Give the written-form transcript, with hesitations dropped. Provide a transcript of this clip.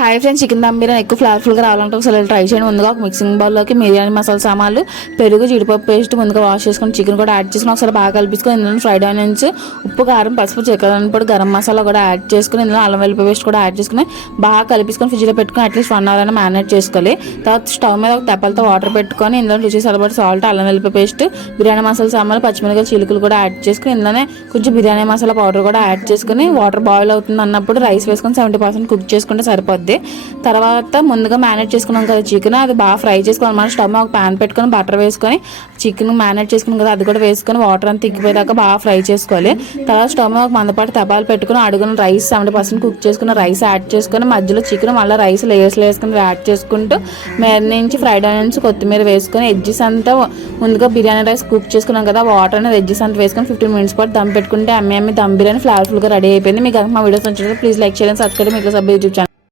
Hi friends, chicken dum biryani ఎక్కువ ఫ్లేవర్ఫుల్గా రావాలంటే ఒకసారి ట్రై చేయండి. ముందుగా ఒక మిక్సింగ్ బౌల్లోకి బిర్యానీ మసాలా సామాన్లు, పెరుగు, జీడిపప్పు పేస్ట్ ముందుగా వాష్ చేసుకొని చికెన్ కూడా యాడ్ చేసుకుని ఒకసారి బాగా కలిపించుకొని ఇందులో ఫ్రైడ్ ఆనియన్స్, ఉప్పు, కారం, పసుపు, చికెన్ పొడి, గరం మసాలా కూడా యాడ్ చేసుకుని ఇందులో అల్లం వెల్లుల్లి పేస్ట్ కూడా యాడ్ చేసుకుని బాగా కలిపించుకొని ఫ్రిడ్జ్లో పెట్టుకొని అట్లీస్ట్ 1 అవర్ అయినా మ్యారినేట్ చేసుకోవాలి. తర్వాత స్టవ్ మీద ఒక తెప్పలతో వాటర్ పెట్టుకొని ఇందులో రుచి సరిపడి సాల్ట్, అల్లం వెల్లుల్లి పేస్ట్, బిర్యానీ మసాలా సామాన్లు, పచ్చిమిరపకాయలు చిలుకలు కూడా యాడ్ చేసుకుని ఇందులోనే కొంచెం బిర్యానీ మసాలా పౌడర్ కూడా యాడ్ చేసుకుని వాటర్ బాయిల్ అవుతుంది అన్నప్పుడు రైస్ వేసుకొని 70% కుక్ చేసుకుంటే సరిపోద్ది. తర్వాత ముందుగా మ్యారినేట్ చేసుకున్నాం కదా చికెన్, అది బాగా ఫ్రై చేసుకోవాలి. మనం స్టవ్ ఒక ప్యాన్ పెట్టుకొని బటర్ వేసుకొని చికెన్ మ్యారినేట్ చేసుకున్నాం కదా అది కూడా వేసుకొని వాటర్ అంతా తిక్కిపోయేదాకా బాగా ఫ్రై చేసుకోవాలి. తర్వాత స్టవ్ ఒక మందపాటి తపాలు పెట్టుకుని అడుగున రైస్ 70% కుక్ చేసుకున్న రైస్ యాడ్ చేసుకొని మధ్యలో చికెన్ మళ్ళీ రైస్ లేయర్స్లో వేసుకుని యాడ్ చేసుకుంటూ నుంచి ఫ్రైడ్ ఆనియన్స్, కొత్తిమీర వేసుకొని ఎడ్జెస్ అంతా ముందుగా బిర్యానీ రైస్ కుక్ చేసుకున్నాం కదా వాటర్ అనేది ఎడ్జెస్ అంతా వేసుకొని 15 minutes పాటు దమ్ పెట్టుకుంటే అమ్మి దమ్ బిర్యానీ ఫ్లేవర్ఫుల్గా రెడీ అయిపోయింది. మీకు మా వీడియోస్ నచ్చినట్లయితే ప్లీజ్ లైక్ చేయండి, సబ్స్క్రైబ్ మీకు యూట్యూబ్ ఛానల్.